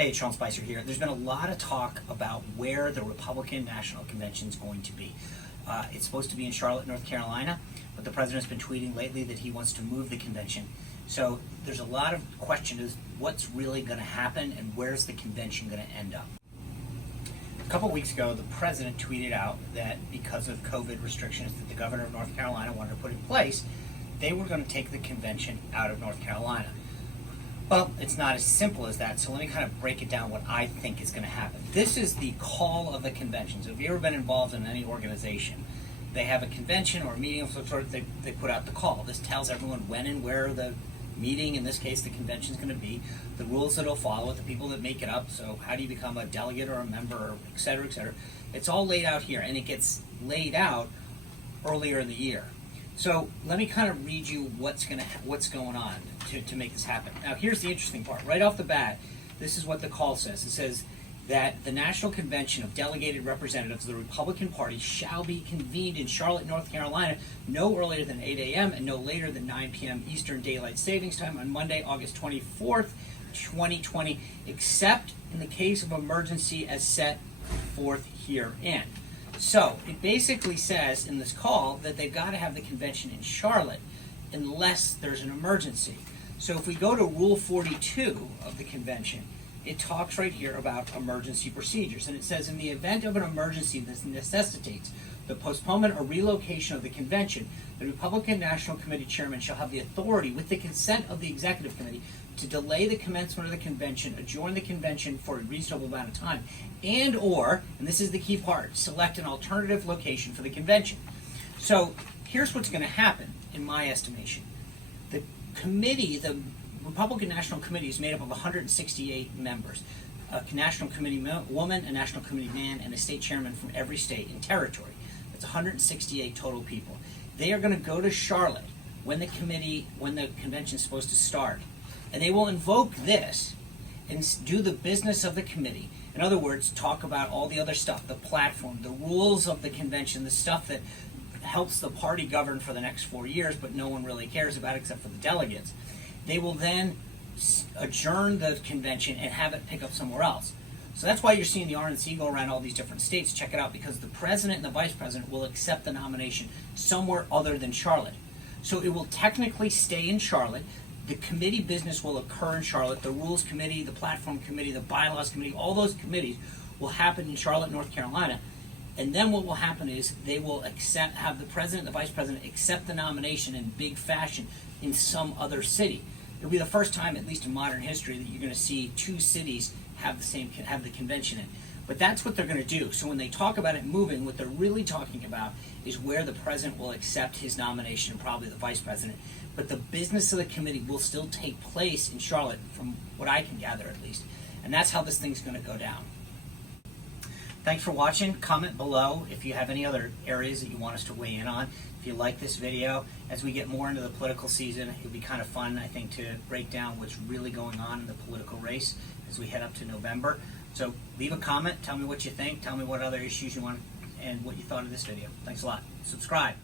Hey, it's Sean Spicer here. There's been a lot of talk about where the Republican National Convention is going to be. It's supposed to be in Charlotte, North Carolina, but the president's been tweeting lately that he wants to move the convention. So there's a lot of question as what's really going to happen and where's the convention going to end up. A couple weeks ago, the president tweeted out that because of COVID restrictions that the governor of North Carolina wanted to put in place, they were going to take the convention out of North Carolina. Well, it's not as simple as that, so let me kind of break it down what I think is going to happen. This is the call of the convention. So if you've ever been involved in any organization, they have a convention or a meeting of some sort, they put out the call. This tells everyone when and where the meeting, in this case the convention, is going to be, the rules that it'll follow, the people that make it up, so how do you become a delegate or a member, or et cetera, et cetera. It's all laid out here, and it gets laid out earlier in the year. So let me kind of read you what's going on to make this happen. Now here's the interesting part. Right off the bat, this is what the call says. It says that the National Convention of Delegated Representatives of the Republican Party shall be convened in Charlotte, North Carolina, no earlier than 8 a.m. and no later than 9 p.m. Eastern Daylight Savings Time on Monday, August 24th, 2020, except in the case of emergency as set forth herein. So it basically says in this call that they've got to have the convention in Charlotte unless there's an emergency. So if we go to Rule 42 of the convention, it talks right here about emergency procedures. And it says in the event of an emergency that necessitates the postponement or relocation of the convention, the Republican National Committee chairman shall have the authority, with the consent of the executive committee, to delay the commencement of the convention, adjourn the convention for a reasonable amount of time, and or, and this is the key part, select an alternative location for the convention. So here's what's going to happen, in my estimation. The committee, the Republican National Committee, is made up of 168 members, a National Committee woman, a National Committee man, and a state chairman from every state and territory. That's 168 total people. They are going to go to Charlotte when the convention is supposed to start, and they will invoke this and do the business of the committee. In other words, talk about all the other stuff, the platform, the rules of the convention, the stuff that helps the party govern for the next 4 years, but no one really cares about except for the delegates. They will then adjourn the convention and have it pick up somewhere else. So that's why you're seeing the RNC go around all these different states. Check it out, because the president and the vice president will accept the nomination somewhere other than Charlotte. So it will technically stay in Charlotte. The committee business will occur in Charlotte. The Rules Committee, the Platform Committee, the Bylaws Committee, all those committees will happen in Charlotte, North Carolina. And then what will happen is they will have the president and the vice president accept the nomination in big fashion in some other city. It'll be the first time, at least in modern history, that you're going to see two cities have the convention in. But that's what they're going to do. So when they talk about it moving, what they're really talking about is where the president will accept his nomination, and probably the vice president. But the business of the committee will still take place in Charlotte, from what I can gather at least. And that's how this thing's going to go down. Thanks for watching. Comment below if you have any other areas that you want us to weigh in on. If you like this video, as we get more into the political season, it would be kind of fun, I think, to break down what's really going on in the political race as we head up to November. So leave a comment, tell me what you think, tell me what other issues you want, and what you thought of this video. Thanks a lot. Subscribe.